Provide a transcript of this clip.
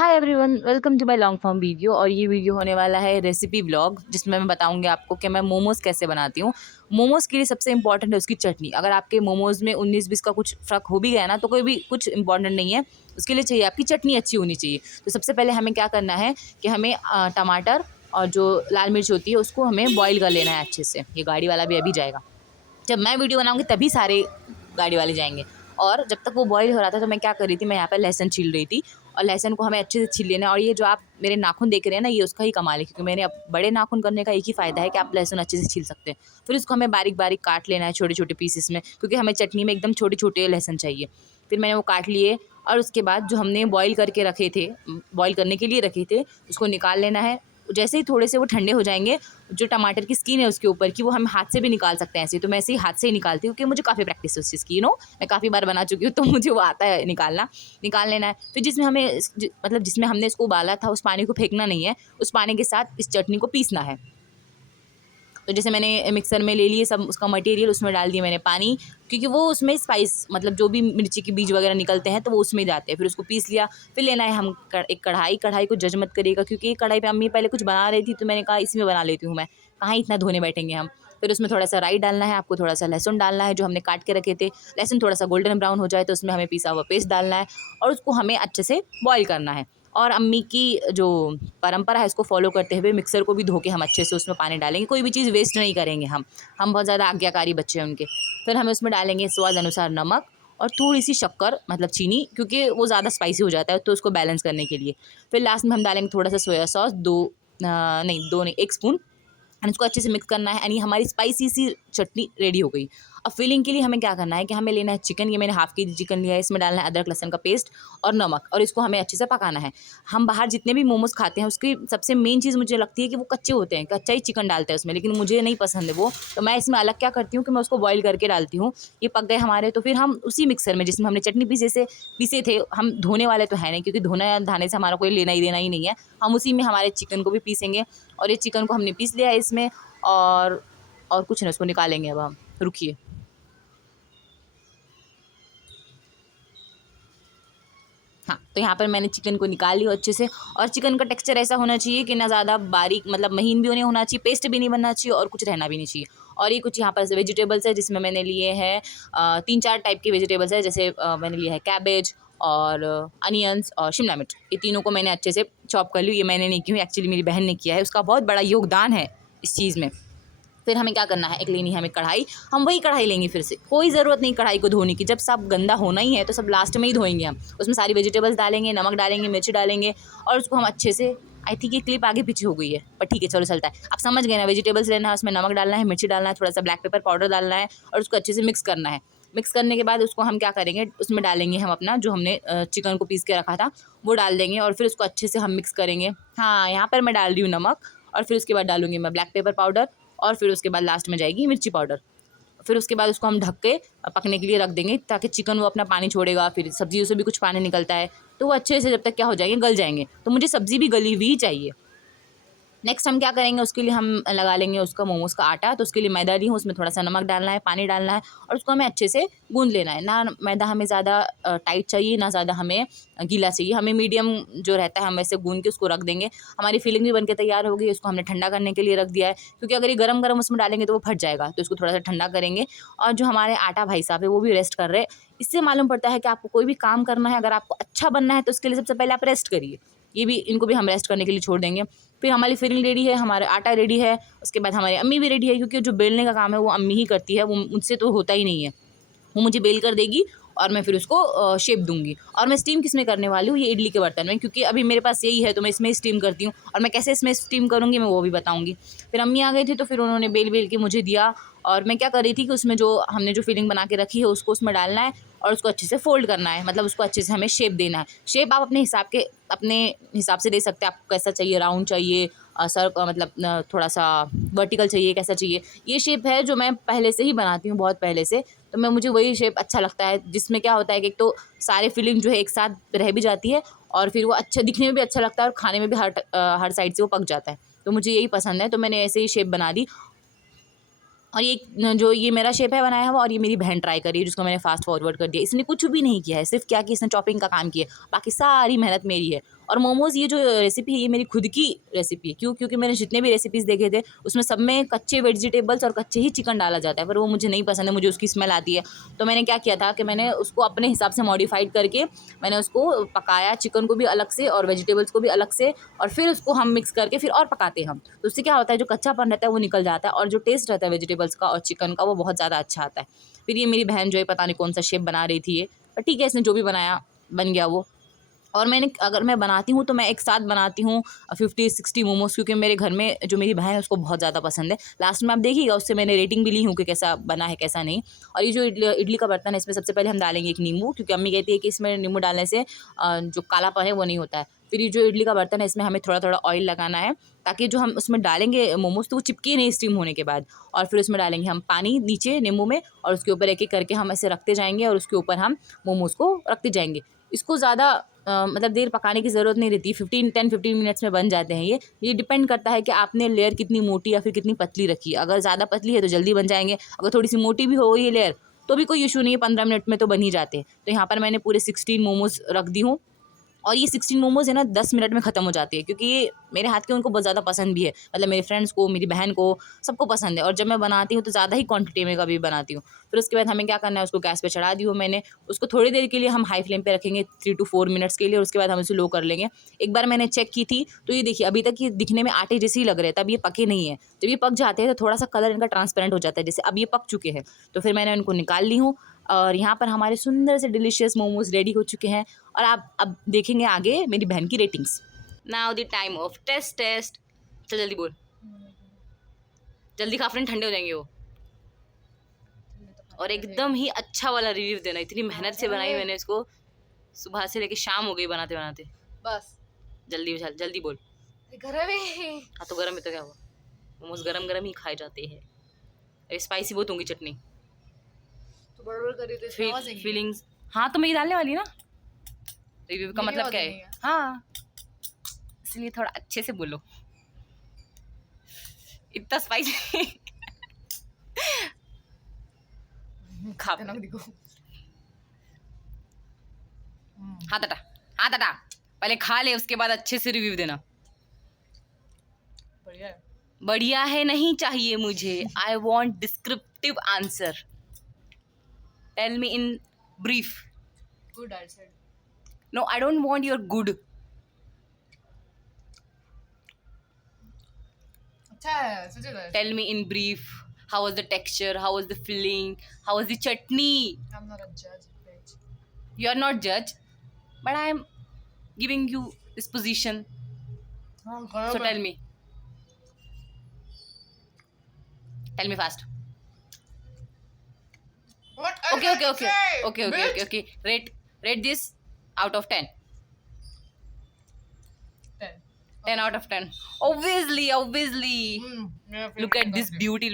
Hi everyone, welcome to my long form video. और ये video होने वाला है रेसिपी व्लॉग, जिसमें मैं बताऊंगी आपको कि मैं मोमोज़ कैसे बनाती हूँ। मोमोज़ के लिए सबसे इंपॉर्टेंट है उसकी चटनी। अगर आपके मोमोज़ में 19-20 का कुछ फ़र्क हो भी गया ना, तो कोई भी कुछ इंपॉर्टेंट नहीं है। उसके लिए चाहिए आपकी चटनी अच्छी होनी चाहिए। तो सबसे पहले हमें क्या करना है कि हमें टमाटर और जो लाल मिर्च होती है उसको हमें बॉयल कर लेना है अच्छे से। ये गाड़ी वाला भी अभी जाएगा। जब मैं वीडियो बनाऊंगी तभी सारे गाड़ी वाले जाएंगे। और जब तक वो बॉईल हो रहा था तो मैं क्या कर रही थी, मैं यहाँ पर लहसुन छील रही थी। और लहसुन को हमें अच्छे से छील लेना है। और ये जो आप मेरे नाखून देख रहे हैं ना, ये उसका ही कमाल है, क्योंकि मेरे अब बड़े नाखून करने का एक ही फ़ायदा है कि आप लहसुन अच्छे से छील सकते हैं। फिर उसको हमें बारीक बारीक काट लेना है छोटे छोटे पीसेस में, क्योंकि हमें चटनी में एकदम छोटे छोटे लहसुन चाहिए। फिर मैंने वो काट लिए। और उसके बाद जो हमने बॉईल करके रखे थे, बॉईल करने के लिए रखे थे, उसको निकाल लेना है। जैसे ही थोड़े से वो ठंडे हो जाएंगे, जो टमाटर की स्किन है उसके ऊपर की, वो हम हाथ से भी निकाल सकते हैं ऐसे। तो मैं ऐसे ही हाथ से ही निकालती हूँ, क्योंकि मुझे काफ़ी प्रैक्टिस है उस चीज़ की। मैं काफ़ी बार बना चुकी हूँ, तो मुझे वो आता है निकालना। निकाल लेना है। फिर जिसमें हमें मतलब जिसमें हमने इसको उबाला था, उस पानी को फेंकना नहीं है। उस पानी के साथ इस चटनी को पीसना है। तो जैसे मैंने मिक्सर में ले लिए सब उसका मटेरियल, उसमें डाल दिया मैंने पानी, क्योंकि वो उसमें स्पाइस मतलब जो भी मिर्ची के बीज वगैरह निकलते हैं तो वो उसमें जाते हैं। फिर उसको पीस लिया। फिर लेना है हम एक कढ़ाई को जज मत करिएगा, क्योंकि ये कढ़ाई पे अम्मी पहले कुछ बना रही थी, तो मैंने कहा इसमें बना लेती हूँ मैं, कहाँ इतना धोने बैठेंगे हम। फिर उसमें थोड़ा सा राई डालना है आपको, थोड़ा सा लहसुन डालना है जो हमने काट के रखे थे। लहसुन थोड़ा सा गोल्डन ब्राउन हो जाए तो उसमें हमें पिसा हुआ पेस्ट डालना है। और उसको हमें अच्छे से बॉईल करना है। और अम्मी की जो परंपरा है उसको फॉलो करते हुए मिक्सर को भी धो के हम अच्छे से उसमें पानी डालेंगे। कोई भी चीज़ वेस्ट नहीं करेंगे हम बहुत ज़्यादा आज्ञाकारी बच्चे हैं उनके। फिर हमें उसमें डालेंगे स्वाद अनुसार नमक और थोड़ी सी शक्कर मतलब चीनी, क्योंकि वो ज़्यादा स्पाइसी हो जाता है, तो उसको बैलेंस करने के लिए। फिर लास्ट में हम डालेंगे थोड़ा सा सोया सॉस, दो नहीं 1 स्पून। एंड उसको अच्छे से मिक्स करना है। यानी हमारी स्पाइसी सी चटनी रेडी हो गई। अब फिलिंग के लिए हमें क्या करना है कि हमें लेना है चिकन। ये मैंने हाफ़ केजी चिकन लिया है। इसमें डालना है अदरक लहसुन का पेस्ट और नमक, और इसको हमें अच्छे से पकाना है। हम बाहर जितने भी मोमोज़ खाते हैं उसकी सबसे मेन चीज़ मुझे लगती है कि वो कच्चे होते हैं, कच्चा ही चिकन डालते हैं उसमें, लेकिन मुझे नहीं पसंद है वो। तो मैं इसमें अलग क्या करती हूँ कि मैं उसको बॉईल करके डालती हूँ। ये पक गए हमारे, तो फिर हम उसी मिक्सर में जिसमें हमने चटनी पीसे थे, हम धोने वाले तो है नहीं, क्योंकि धोने धाने से हमारा कोई लेना ही देना ही नहीं है। हम उसी में हमारे चिकन को भी पीसेंगे। और ये चिकन को हमने पीस लिया है इसमें। और और कुछ नहीं, उसको निकालेंगे अब हम। रुकिए। हाँ, तो यहाँ पर मैंने चिकन को निकाल लिया अच्छे से। और चिकन का टेक्सचर ऐसा होना चाहिए कि ना ज़्यादा बारीक मतलब महीन भी नहीं होना चाहिए, पेस्ट भी नहीं बनना चाहिए, और कुछ रहना भी नहीं चाहिए। और ये कुछ यहाँ पर वेजिटेबल्स है, जिसमें मैंने लिए हैं 3-4 टाइप के वेजिटेबल्स है। जैसे मैंने लिया है कैबेज और अनियंस और शिमला मिर्च। ये तीनों को मैंने अच्छे से चॉप कर लिया। ये मैंने नहीं की हुई, एक्चुअली मेरी बहन ने किया है। उसका बहुत बड़ा योगदान है इस चीज़ में। फिर हमें क्या करना है, एक लेनी है हमें कढ़ाई। हम वही कढ़ाई लेंगे फिर से, कोई ज़रूरत नहीं कढ़ाई को धोने की। जब सब गंदा होना ही है तो सब लास्ट में ही धोएंगे हम। उसमें सारी वेजिटेबल्स डालेंगे, नमक डालेंगे, मिर्ची डालेंगे, और उसको हम अच्छे से। आई थिंक ये क्लिप आगे पीछे हो गई है, पर ठीक है चलो चलता है। आप समझ गए ना, वेजिटेबल्स लेना है, उसमें नमक डालना है, मिर्ची डालना है, थोड़ा सा ब्लैक पेपर पाउडर डालना है, और उसको अच्छे से मिक्स करना है। मिक्स करने के बाद उसको हम क्या करेंगे, उसमें डालेंगे हम अपना जो हमने चिकन को पीस के रखा था वो डाल देंगे। और फिर उसको अच्छे से हम मिक्स करेंगे। हाँ, यहाँ पर मैं डाल रही हूँ नमक। और फिर उसके बाद डालूंगी मैं ब्लैक पेपर पाउडर। और फिर उसके बाद लास्ट में जाएगी मिर्ची पाउडर। फिर उसके बाद उसको हम ढक के पकने के लिए रख देंगे, ताकि चिकन वो अपना पानी छोड़ेगा। फिर सब्जियों से भी कुछ पानी निकलता है, तो वो अच्छे से जब तक क्या हो जाएंगे, गल जाएंगे। तो मुझे सब्ज़ी भी गली हुई ही चाहिए। नेक्स्ट हम क्या करेंगे, उसके लिए हम लगा लेंगे उसका मोमोज़ का आटा। तो उसके लिए मैदा ली हूँ, उसमें थोड़ा सा नमक डालना है, पानी डालना है, और उसको हमें अच्छे से गूँध लेना है। ना मैदा हमें ज़्यादा टाइट चाहिए, ना ज़्यादा हमें गीला चाहिए। हमें मीडियम जो रहता है हम ऐसे गूँध के उसको रख देंगे। हमारी फिलिंग भी बन के तैयार हो गई। उसको हमने ठंडा करने के लिए रख दिया है, क्योंकि अगर ये गरम गरम उसमें डालेंगे तो वो फट जाएगा। तो इसको थोड़ा सा ठंडा करेंगे। और जो हमारे आटा भाई साहब है वो भी रेस्ट कर रहे हैं। इससे मालूम पड़ता है कि आपको कोई भी काम करना है, अगर आपको अच्छा बनना है, तो उसके लिए सबसे पहले आप रेस्ट करिए। ये भी इनको भी हम रेस्ट करने के लिए छोड़ देंगे। फिर हमारी फिलिंग रेडी है, हमारा आटा रेडी है। उसके बाद हमारी अम्मी भी रेडी है, क्योंकि जो बेलने का काम है वो अम्मी ही करती है, वो मुझसे तो होता ही नहीं है। वो मुझे बेल कर देगी और मैं फिर उसको शेप दूंगी। और मैं स्टीम किस में करने वाली हूँ, ये इडली के बर्तन में, क्योंकि अभी मेरे पास यही है तो मैं इसमें ही स्टीम करती हूँ। और मैं कैसे इसमें स्टीम करूँगी मैं वो भी बताऊँगी। फिर अम्मी आ गई थी, तो फिर उन्होंने बेल बेल के मुझे दिया। और मैं क्या कर रही थी कि उसमें जो हमने जो फिलिंग बना के रखी है उसको उसमें डालना है, और उसको अच्छे से फोल्ड करना है। मतलब उसको अच्छे से हमें शेप देना है। शेप आप अपने हिसाब से दे सकते हैं। आपको कैसा चाहिए, राउंड चाहिए, सर मतलब थोड़ा सा वर्टिकल चाहिए, कैसा चाहिए। ये शेप है जो मैं पहले से ही बनाती हूँ, बहुत पहले से। तो मैं मुझे वही शेप अच्छा लगता है, जिसमें क्या होता है कि एक तो सारे फिलिंग जो है एक साथ रह भी जाती है, और फिर वो अच्छा दिखने में भी अच्छा लगता है, और खाने में भी हर साइड से वो पक जाता है। तो मुझे यही पसंद है, तो मैंने ऐसे ही शेप बना दी। और ये जो ये मेरा शेप है बनाया हुआ, और ये मेरी बहन ट्राई करी, जिसको मैंने फास्ट फॉरवर्ड कर दिया। इसने कुछ भी नहीं किया है, सिर्फ क्या कि इसने चॉपिंग का काम किया, बाकी सारी मेहनत मेरी है। और मोमोज़ ये जो रेसिपी है ये मेरी खुद की रेसिपी है। क्यों? क्योंकि मैंने जितने भी रेसिपीज़ देखे थे उसमें सब में कच्चे वेजिटेबल्स और कच्चे ही चिकन डाला जाता है, पर वो मुझे नहीं पसंद है, मुझे उसकी स्मेल आती है। तो मैंने क्या किया था कि मैंने उसको अपने हिसाब से मॉडिफाइड करके मैंने उसको पकाया, चिकन को भी अलग से और वेजिटेबल्स को भी अलग से, और फिर उसको हम मिक्स करके फिर और पकाते हैं हम। तो उससे क्या होता है, जो कच्चापन रहता है वो निकल जाता है और जो टेस्ट रहता है वेजिटेबल्स का और चिकन का वो बहुत ज़्यादा अच्छा आता है। फिर ये मेरी बहन जो है पता नहीं कौन सा शेप बना रही थी ये, पर ठीक है, इसने जो भी बनाया बन गया वो। और मैंने अगर मैं बनाती हूँ तो मैं एक साथ बनाती हूँ 50-60 मोमोज़, क्योंकि मेरे घर में जो मेरी बहन है उसको बहुत ज़्यादा पसंद है। लास्ट में आप देखिएगा उससे मैंने रेटिंग भी ली हूँ कि कैसा बना है कैसा नहीं। और ये जो इडली का बर्तन है इसमें सबसे पहले हम डालेंगे एक नींबू, क्योंकि अम्मी कहती है कि इसमें नींबू डालने से जो कालापन है वो नहीं होता है। फिर ये जो इडली का बर्तन है इसमें हमें थोड़ा थोड़ा ऑयल लगाना है, ताकि जो हम उसमें डालेंगे मोमोज़ तो वो चिपके नहीं स्टीम होने के बाद। और फिर उसमें डालेंगे हम पानी नीचे नींबू में, और उसके ऊपर एक एक करके हम ऐसे रखते जाएंगे और उसके ऊपर हम मोमोज़ को रखते जाएंगे। इसको ज़्यादा मतलब देर पकाने की ज़रूरत नहीं रहती, 10-15 मिनट्स में बन जाते हैं ये डिपेंड करता है कि आपने लेयर कितनी मोटी या फिर कितनी पतली रखी है। अगर ज़्यादा पतली है तो जल्दी बन जाएंगे, अगर थोड़ी सी मोटी भी हो गई है लेयर तो भी कोई इशू नहीं है, 15 मिनट में तो बन ही जाते हैं। तो यहाँ पर मैंने पूरे 16 मोमोज़ रख दी हूँ, और ये 16 मोमोज़ है ना 10 मिनट में ख़त्म हो जाती है, क्योंकि ये मेरे हाथ के उनको बहुत ज़्यादा पसंद भी है, मतलब मेरे फ्रेंड्स को, मेरी बहन को, सबको पसंद है। और जब मैं बनाती हूँ तो ज़्यादा ही क्वांटिटी में कभी बनाती हूँ। फिर उसके बाद हमें क्या करना है, उसको गैस पे चढ़ा दी हूँ मैंने, उसको थोड़ी देर के लिए हम हाई फ्लेम पे रखेंगे 3 to 4 मिनट्स के लिए, और उसके बाद हम उसे लो कर लेंगे। एक बार मैंने चेक की थी तो ये देखिए अभी तक ये दिखने में आटे जैसे ही लग रहे हैं, तब ये पके नहीं है। जब ये पक जाते हैं तो थोड़ा सा कलर इनका ट्रांसपेरेंट हो जाता है, जैसे अब ये पक चुके हैं। तो फिर मैंने उनको निकाल ली हूँ, और यहाँ पर हमारे सुंदर से डिलीशियस मोमोज़ रेडी हो चुके हैं। और आप अब देखेंगे आगे मेरी बहन की ratings. Now the time of test. चल जल्दी बोल, जल्दी खा फ्रेंड, ठंडे हो जाएंगे वो। और एकदम ही अच्छा वाला रिव्यू देना, इतनी मेहनत से बनाई मैंने इसको, सुबह से लेके शाम हो गई बनाते बनाते। बस जल्दी जल्दी बोल। गरम है। हाँ तो गरम है तो क्या हुआ, मोमोज गरम गरम ही खाए जाते हैं। अरे स्पाइसी बहुत होंगी चटनी तो बड़बड़ कर रही थी फीलिंग्स। हाँ तो मैं ये डालने वाली ना, रिव्यू का मतलब क्या है? हाँ इसलिए थोड़ा अच्छे से बोलो, इतना स्पाइसी खा हाथ हटा पहले खा ले, उसके बाद अच्छे से रिव्यू देना। बढ़िया है नहीं चाहिए मुझे, I want descriptive answer. Tell me in brief. Good I said. No I don't want your good. अच्छा है, tell me in brief, how was the texture, how was the filling, how was the chutney? I'm not a judge, bitch. You are not judge, but I am giving you this position. So tell me fast. What? Okay. Rate this out of 10. 10 out of 10. Obviously. Look at this beauty.